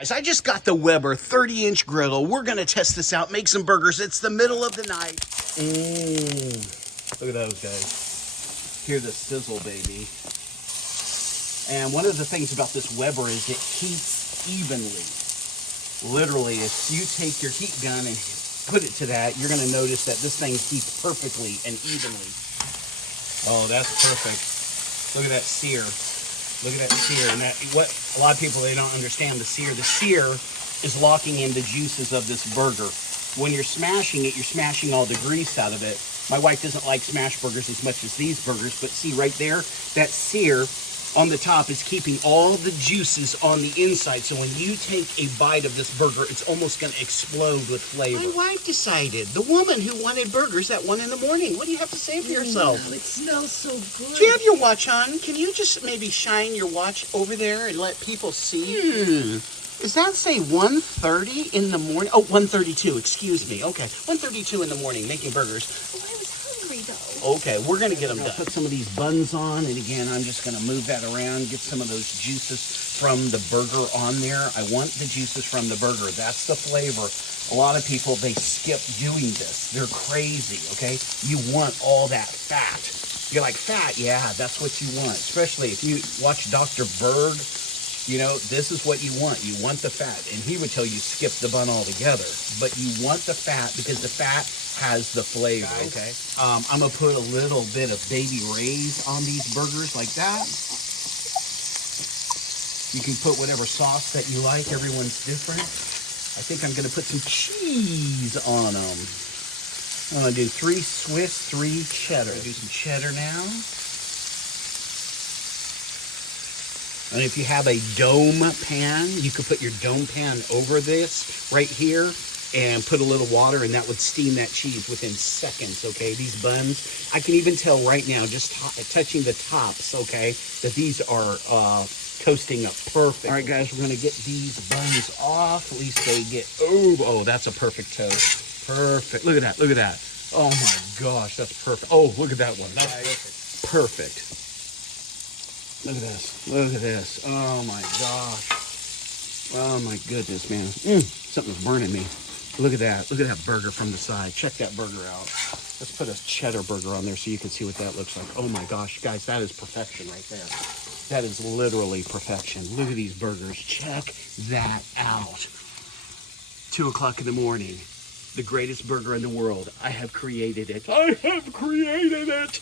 Guys, I just got the Weber 30-inch griddle. We're gonna test this out, make some burgers. It's the middle of the night. Look at those guys. Hear the sizzle, baby. And one of the things about this Weber is it heats evenly. Literally, if you take your heat gun and put it to that, you're gonna notice that this thing heats perfectly and evenly. Oh, that's perfect. Look at that sear. Look at that sear. And that, what a lot of people, they don't understand the sear. The sear is locking in the juices of this burger. When you're smashing it, you're smashing all the grease out of it. My wife doesn't like smash burgers as much as these burgers, but see right there, that sear on the top is keeping all the juices on the inside. So when you take a bite of this burger, it's almost going to explode with flavor. My wife decided, the woman who wanted burgers at 1 in the morning. What do you have to say for yourself? It smells so good. Do you have your watch on? Can you just maybe shine your watch over there and let people see? Does that say 1:30 in the morning? Oh, 1:32, excuse me. Okay, 1:32 in the morning, making burgers. Oh, I was hungry, though. Okay, we're going to get them done. Put some of these buns on, and again, I'm just going to move that around, get some of those juices from the burger on there. I want the juices from the burger. That's the flavor. A lot of people, they skip doing this. They're crazy, okay? You want all that fat. You're like, fat? Yeah, that's what you want. Especially if you watch Dr. Berg, you know, this is what you want. You want the fat. And he would tell you skip the bun altogether. But you want the fat because the fat has the flavor, okay? I'm going to put a little bit of Baby Ray's on these burgers like that. You can put whatever sauce that you like. Everyone's different. I think I'm going to put some cheese on them. I'm going to do 3 Swiss, 3 cheddar. Do some cheddar now. And if you have a dome pan, you could put your dome pan over this right here and put a little water, and that would steam that cheese within seconds, okay? These buns, I can even tell right now, just touching the tops, okay, that these are toasting up perfect. All right, guys, we're going to get these buns off. At least they get, oh, that's a perfect toast. Perfect. Look at that. Look at that. Oh, my gosh, that's perfect. Oh, look at that one. That's perfect. Look at this. Look at this. Oh, my gosh. Oh, my goodness, man. Something's burning me. Look at that. Look at that burger from the side. Check that burger out. Let's put a cheddar burger on there so you can see what that looks like. Oh, my gosh. Guys, that is perfection right there. That is literally perfection. Look at these burgers. Check that out. 2 o'clock in the morning. The greatest burger in the world. I have created it. I have created it.